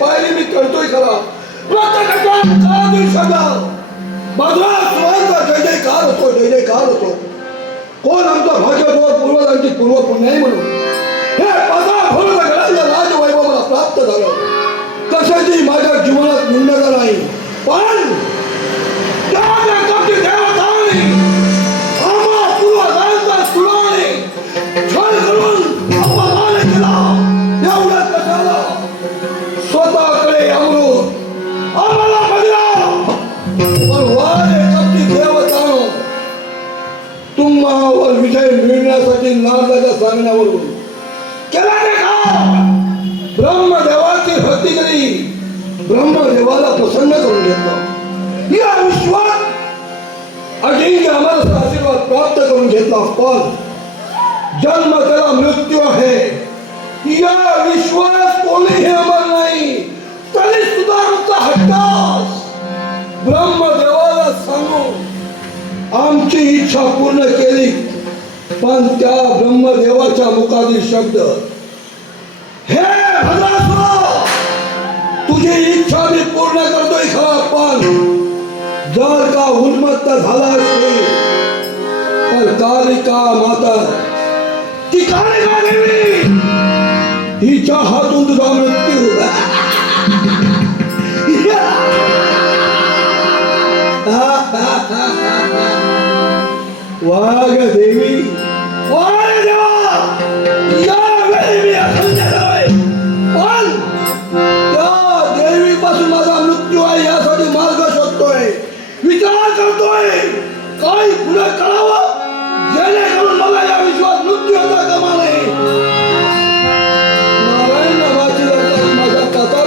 पायरी मी करतोय खरा, प्रत्येकाच्या कानातून शब्द माझा स्वांचा जय जयकार होतो, जय जयकार होतो. कोण आमचा भाजपवर पूर्वजांची पूर्व पुण्याई म्हणून हे पदा भरून घराचं राजवैभव मला प्राप्त झालं. कशाची माझ्या जीवनात न्यूनता नाही, पण देवतांनी आम्हा पूर्वजांचा सुराने छळ करून अपमान केला. एवढं कशाला स्वतःकडे अमृत आम्हाला बघला, पण वारे कपटी देवतानो तुम्हावर विजय मिळण्यासाठी नारदाच्या सांगण्यावरून केला नाही का? ब्रह्मदेवाची भक्ती केली, ब्रह्मदेवाला प्रसन्न करून घेतलं. या विश्वात अजिंक्य आम्हाला आशीर्वाद प्राप्त करून घेतला. पण जन्म त्याला मृत्यू आहे, या विश्वास कोणीही अमर नाही. तरी सुद्धा आमचा हट्टास ब्रह्मदेवाला सांगून आमची इच्छा पूर्ण केली. पण त्या ब्रह्मदेवाच्या मुखातील शब्द, हे भद्रासुर, तुझी इच्छा मी पूर्ण करतोय खरा, पण जर का उन्मत्त झाला असेल तर कालिका माता, ती कालिका देवी, हिच्या हातून तुझा मृत्यू. वाघ देवी, वाघ देवा, यावेळी मी असंख्य झालोय, पण त्या देवीपासून माझा मृत्यू आहे यासाठी मार्ग शोधतोय, विचार करतोय काही पुढे करावं जेणेकरून मला या विश्वात मृत्यू होता कामा नये. नारायण नावाची माझ्या कथा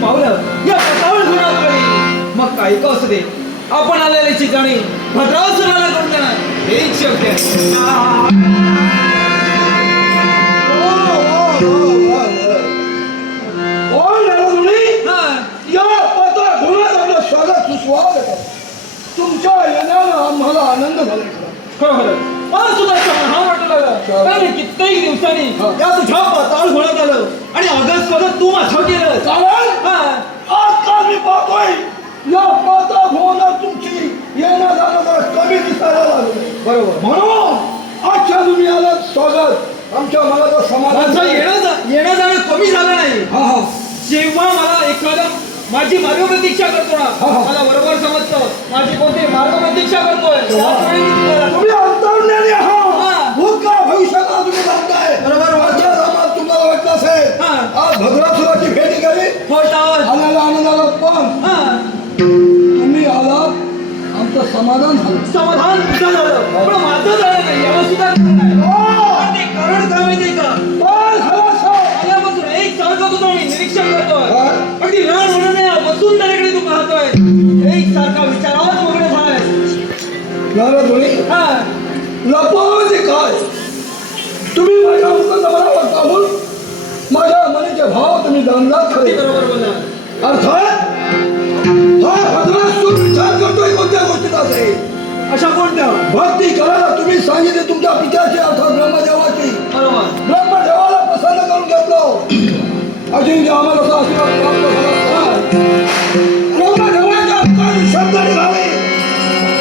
पावलं या पटावर होणार मग काही का असू दे आपण आलेल्या ठिकाणी भद्रासुराला करून देणार हेच शक्य आहे. कोण आहे तुम्ही? हा. या पता गुणात आपलं स्वागत सुस्वागत आहे. तुमच्या येण्यानं आम्हाला आनंद झाला. खरोखर मला सुद्धा छान वाटू लागलं. कारण कित्येक दिवसांनी या तुझ्या पाताळ होण्यात आलं आणि ऑगस्ट मध्ये तू माझं केलं. कारण हा. आजकाल मी पाहतोय या पाता भुवनात तुमची येण्या जाणं जरा कमी दिसायला लागले. बरोबर. म्हणून आजच्या तुम्ही आलात स्वागत आमच्या मनाचं समाधान माझं येणं जाणं कमी झालं नाही. हा हा जेव्हा मला एखादा माझी मार्गप्रतीक्षा करतो ना मला बरोबर समजतं माझी कोणती मार्गप्रतीक्षा करतोय त्याच वेळी मी तुला तुम्ही अंतर्ज्ञानी आहात. हा. भूतकाळ भविष्यात तुम्ही सांगताय. बरोबर. माझ्या समाज तुम्हाला वाटलं असेल हा. आज भद्रासुराची भेटी केली होटावर. आणायला आनंदाला पण हा. तुम्ही आलात आमचं समाधान झालं. समाधान तुझं झालं पण माझं झालं नाही याला सुद्धा कारण आहे. पण ते कारण काय माहितीये का काय झालं असं? आल्यापासून एक सारखं तुझं मी निरीक्षण करतोय. काय? अगदी रान होण्याने बसून त्याकडे तू पाहतोय एक सारखा विचारात वगैरे झालाय. झालं तुम्ही हा. लपवायचे काय तुम्ही माझ्या मुखजवळावर पाहून माझ्या मनाचे भाव तुम्ही जाणला अगदी खरे. बरोबर बोलला. अर्थात हा भद्रासूर विचार करतोय कोणत्या गोष्टीचा असेल. अशा कोणत्या भक्ती करायला तुम्ही सांगितले तुमच्या पित्याची अर्थात ब्रह्मदेवाची. बरोबर. ब्रह्मदेवाला प्रसन्न करून घेतलं अजिंक्य आम्हाला असा आशीर्वाद प्राप्त झाला. ब्रह्मदेवाच्या अंगाने शब्द निघाले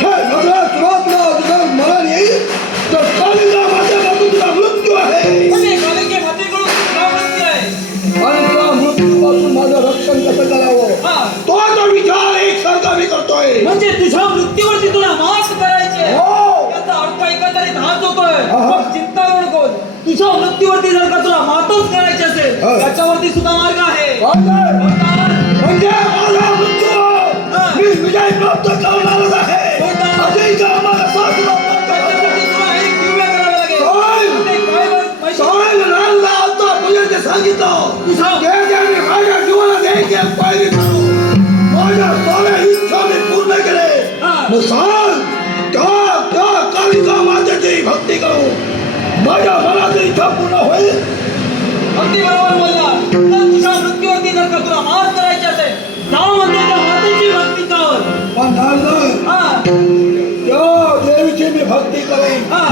हे भद्रासुरातला तुझ्या मरण येईल तर कालिका माध्यमातून तुझा मृत्यू आहे म्हणजे कालिके मातेकडून तुला मृत्यू आहे. आणि त्या मृत्यूपासून माझं रक्षण कसं करावं हा. तो जो विचार एकसारखा मी करतोय. म्हणजे तुझ्या मृत्यूवरती तुला मात करायची आहे. हो. त्याचा अर्थ एकंदरीत हाच होतोय. हा. मग चिंता करू नको. तुझ्या मृत्यूवरती जर का तुला मातच करायची असेल हा. त्याच्यावरती सुद्धा मार्ग आहे. काय? होता. म्हणजे माझा मृत्यू मी विजय प्राप्त करणारच आहे. अजिंक्य आम्हाला साथ प्राप्त त्याच्यासाठी तुला एक दिव्य करावं लागेल. काय? ते काय बरं? माहिती? नारला आता तुझ्या सांगितलं तुझा मी माझ्या जीवनात एक एक पायरी करू माझ्या सगळ्या इच्छा मी पूर्ण केले. हा. मग सांग त्या त्या कालिका मातेची भक्ती करू माझ्या मनाची इच्छा पूर्ण होईल. अगदी बरोबर बोलला. तर तुझ्या मृत्यूवरती जर का तुला मात करायची असेल तर म्हणतो त्या मातेची भक्ती कर. पण नारद हा. त्या देवीची मी भक्ती करेन हा.